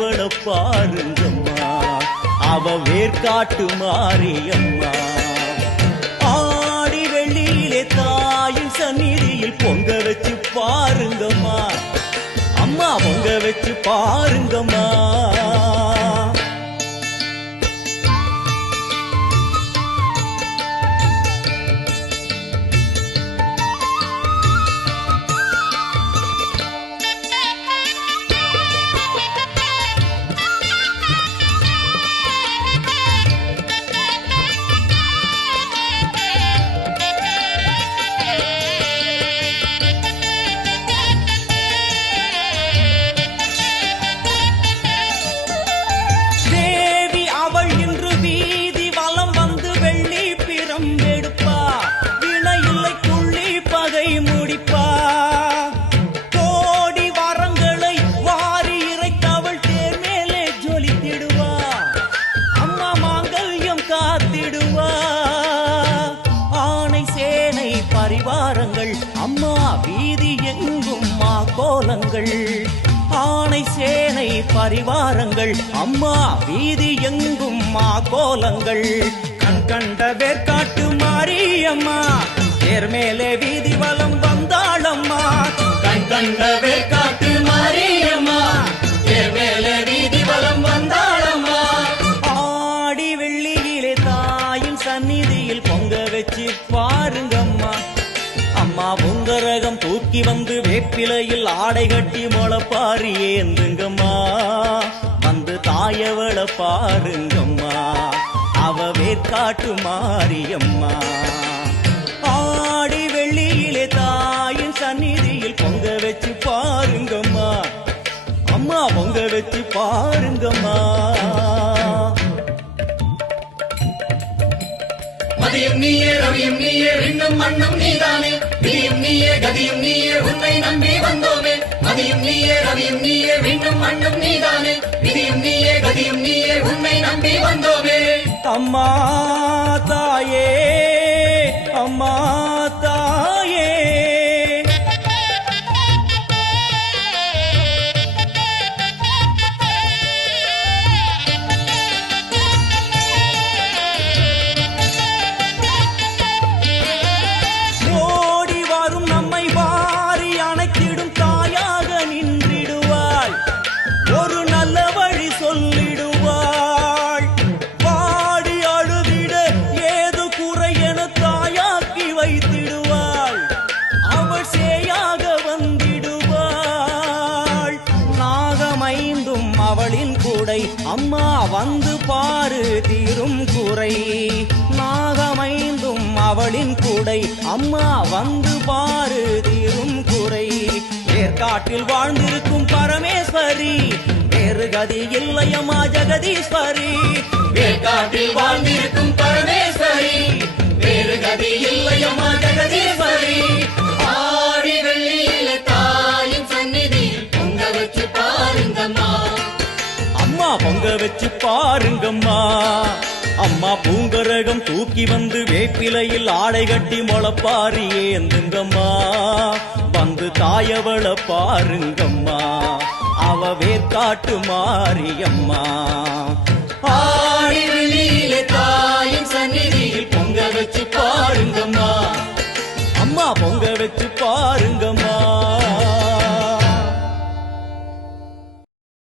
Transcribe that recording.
தாயவள பாருங்கம்மா, அவ வேர்காட்டு மாரியம்மா. ஆடி வெள்ளியிலே தாயின் சந்நிதியில் பொங்க வச்சு பாருங்கம்மா, அம்மா பொங்க வச்சு பாருங்கம்மா. பரிவாரங்கள் அம்மா வீதி எங்கும் மா கோலங்கள், ஆணை சேனை பரிவாரங்கள் அம்மா வீதி எங்கும் மா கோலங்கள். கண் கண்ட வேர்காட்டு மாரியம்மா தேர் மேலே வீதி வலம் வந்தாளம்மா. கண் கண்ட வேர்காட்டு மாரியம்மா தேர் மேலே வீதி வலம் வந்தாளம்மா. ஆடி வெள்ளியிலே தாயின் சந்நிதியில் பொங்க வச்சு பாருங்கம்மா, அம்மா பொங்கரகம் தூக்கி வந்து வேப்பிலையில் ஆடை கட்டி முளப்பாரி ஏந்துங்கம்மா. வந்து தாயவள பாருங்கம்மா, அவ வேர்காட்டு மாரியம்மா. ஆடி வெள்ளியிலே தாயின் சந்நிதியில் பொங்க வச்சு பாருங்கம்மா, அம்மா பொங்க வச்சு பாருங்கம்மா. மதியும் நீயே ரவியும் நீயே விண்ணும் மண்ணும் நீதானே, விதியும் நீயே கதியும் நீயே உன்னை நம்பி வந்தோமே. மதியும் நீயே ரவியும் நீயே விண்ணும் மண்ணும் நீதானே, விதியும் நீயே கதியும் நீயே உன்னை நம்பி வந்தோமே. அம்மா தாயே அம்மா தாயே, அவளின் கூடை அம்மா வந்து பாரு தீரும் குறை. நாகமைந்தும் அவளின் கூடை அம்மா வந்து பாரு தீரும் குறை. வேர்காட்டில் வாழ்ந்திருக்கும் பரமேஸ்வரி வேறு கதி இல்லையம்மா ஜெகதீஸ்வரி. வேர்காட்டில் வாழ்ந்திருக்கும் பரமேஸ்வரி வேறு கதி இல்லையம்மா ஜெகதீஸ்வரி. ஆடி வெள்ளியில தாயின் சந்நிதியில் பொங்க வச்சு பாருங்கம்மா, அம்மா பொங்க வச்சு பாருங்கம்மா. அம்மா பூங்கரகம் தூக்கி வந்து வேப்பிலையில் ஆடை கட்டி முளப்பாரி ஏந்துங்கம்மா. வந்து தாயவள பாருங்கம்மா, அவ வேர்காட்டு மாரியம்மா. ஆடி